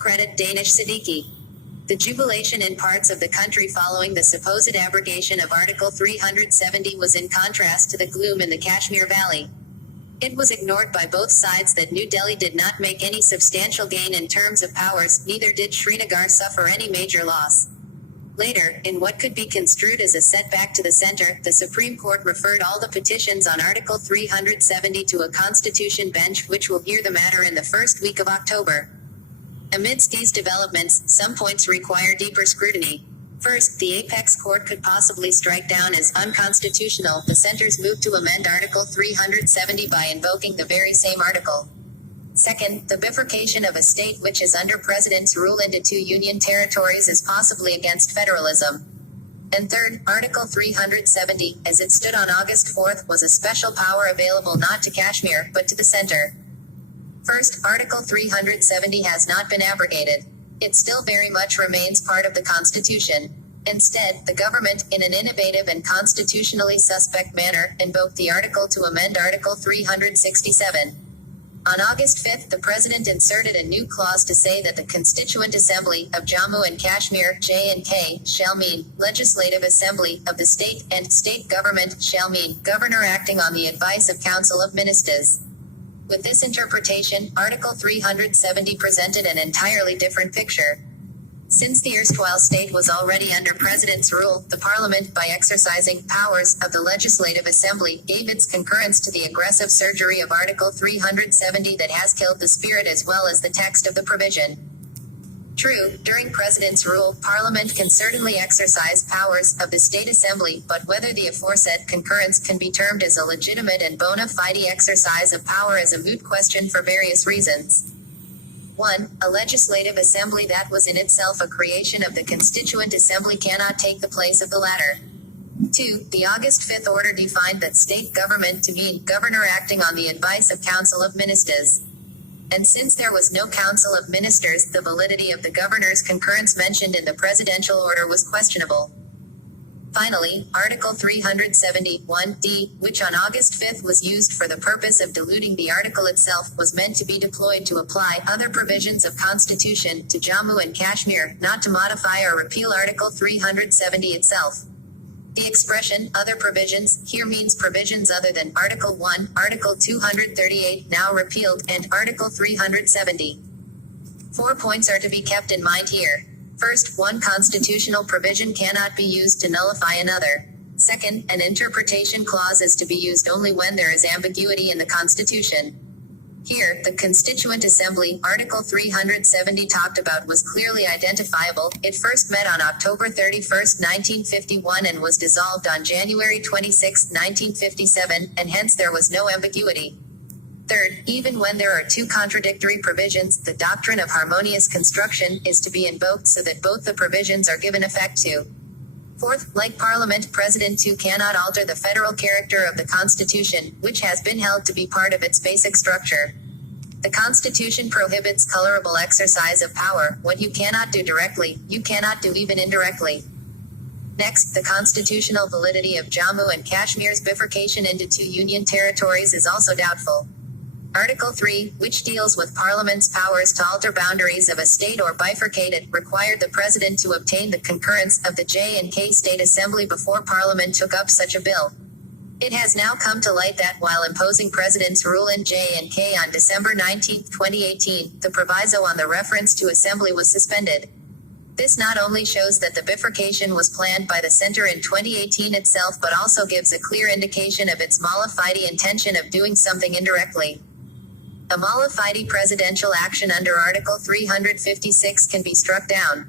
credit Danish Siddiqui. The jubilation in parts of the country following the supposed abrogation of Article 370 was in contrast to the gloom in the Kashmir Valley. It was ignored by both sides that New Delhi did not make any substantial gain in terms of powers, neither did Srinagar suffer any major loss. Later, in what could be construed as a setback to the center, the Supreme Court referred all the petitions on Article 370 to a constitution bench which will hear the matter in the first week of October. Amidst these developments, some points require deeper scrutiny. First, the apex court could possibly strike down as unconstitutional the center's move to amend Article 370 by invoking the very same article. Second, the bifurcation of a state which is under president's rule into two union territories is possibly against federalism. And third, Article 370, as it stood on August 4th, was a special power available not to Kashmir, but to the center. First, Article 370 has not been abrogated. It still very much remains part of the Constitution. Instead, the government, in an innovative and constitutionally suspect manner, invoked the article to amend Article 367. On August 5th, the president inserted a new clause to say that the Constituent Assembly of Jammu and Kashmir (J&K) shall mean Legislative Assembly of the state, and state government shall mean governor acting on the advice of Council of Ministers. With this interpretation, Article 370 presented an entirely different picture. Since the erstwhile state was already under president's rule, the parliament, by exercising powers of the Legislative Assembly, gave its concurrence to the aggressive surgery of Article 370 that has killed the spirit as well as the text of the provision. True, during president's rule, parliament can certainly exercise powers of the state assembly, but whether the aforesaid concurrence can be termed as a legitimate and bona fide exercise of power is a moot question for various reasons. 1. A legislative assembly that was in itself a creation of the Constituent Assembly cannot take the place of the latter. 2. The August 5th order defined that state government to mean governor acting on the advice of Council of Ministers. And since there was no Council of Ministers, the validity of the governor's concurrence mentioned in the presidential order was questionable. Finally, Article 371d, which on August 5th was used for the purpose of diluting the article itself, was meant to be deployed to apply other provisions of Constitution to Jammu and Kashmir, not to modify or repeal Article 370 itself. The expression, other provisions, here means provisions other than Article 1, Article 238, now repealed, and Article 370. 4 points are to be kept in mind here. First, one constitutional provision cannot be used to nullify another. Second, an interpretation clause is to be used only when there is ambiguity in the Constitution. Here, the Constituent Assembly, Article 370 talked about, was clearly identifiable. It first met on October 31, 1951 and was dissolved on January 26, 1957, and hence there was no ambiguity. Third, even when there are two contradictory provisions, the doctrine of harmonious construction is to be invoked so that both the provisions are given effect to. Fourth, like Parliament, President too cannot alter the federal character of the Constitution, which has been held to be part of its basic structure. The Constitution prohibits colorable exercise of power. What you cannot do directly, you cannot do even indirectly. Next, the constitutional validity of Jammu and Kashmir's bifurcation into two union territories is also doubtful. Article 3, which deals with Parliament's powers to alter boundaries of a state or bifurcate it, required the President to obtain the concurrence of the J&K State Assembly before Parliament took up such a bill. It has now come to light that while imposing President's rule in J&K on December 19, 2018, the proviso on the reference to Assembly was suspended. This not only shows that the bifurcation was planned by the center in 2018 itself, but also gives a clear indication of its mala fide intention of doing something indirectly. A mala fide presidential action under Article 356 can be struck down.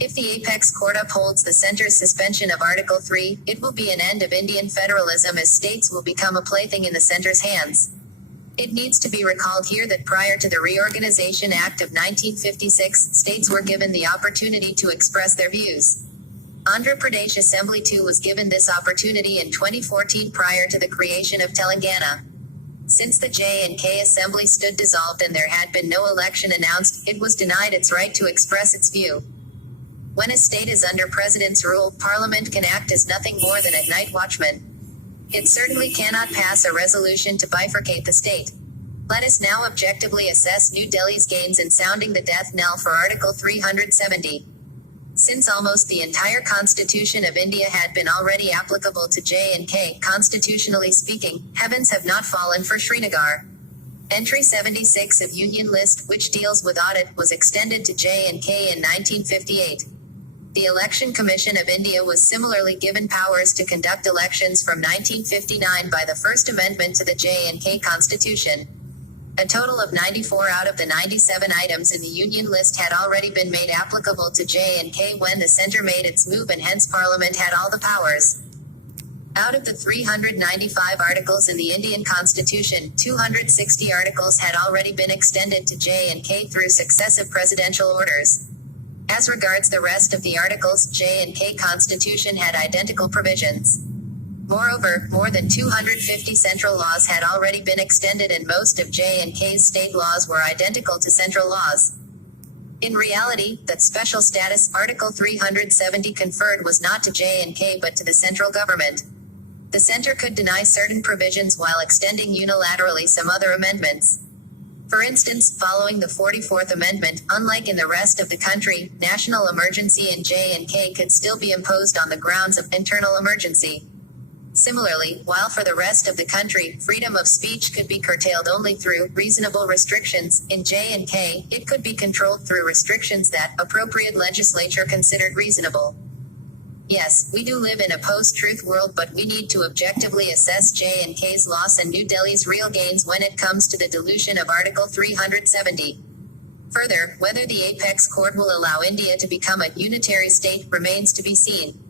If the apex court upholds the center's suspension of Article 3, it will be an end of Indian federalism, as states will become a plaything in the center's hands. It needs to be recalled here that prior to the Reorganization Act of 1956, states were given the opportunity to express their views. Andhra Pradesh Assembly too was given this opportunity in 2014 prior to the creation of Telangana. Since the J&K Assembly stood dissolved and there had been no election announced, it was denied its right to express its view. When a state is under President's rule, Parliament can act as nothing more than a night watchman. It certainly cannot pass a resolution to bifurcate the state. Let us now objectively assess New Delhi's gains in sounding the death knell for Article 370. Since almost the entire Constitution of India had been already applicable to J&K, constitutionally speaking, heavens have not fallen for Srinagar. Entry 76 of Union List, which deals with audit, was extended to J&K in 1958. The Election Commission of India was similarly given powers to conduct elections from 1959 by the First Amendment to the J&K Constitution. A total of 94 out of the 97 items in the Union List had already been made applicable to J&K when the centre made its move, and hence Parliament had all the powers. Out of the 395 articles in the Indian Constitution, 260 articles had already been extended to J&K through successive presidential orders. As regards the rest of the articles, J&K Constitution had identical provisions. Moreover, more than 250 central laws had already been extended, and most of J&K's state laws were identical to central laws. In reality, that special status Article 370 conferred was not to J&K but to the central government. The centre could deny certain provisions while extending unilaterally some other amendments. For instance, following the 44th Amendment, unlike in the rest of the country, national emergency in J&K could still be imposed on the grounds of internal emergency. Similarly, while for the rest of the country, freedom of speech could be curtailed only through reasonable restrictions, in J&K, it could be controlled through restrictions that appropriate legislature considered reasonable. Yes, we do live in a post-truth world, but we need to objectively assess J&K's loss and New Delhi's real gains when it comes to the dilution of Article 370. Further, whether the apex court will allow India to become a unitary state remains to be seen.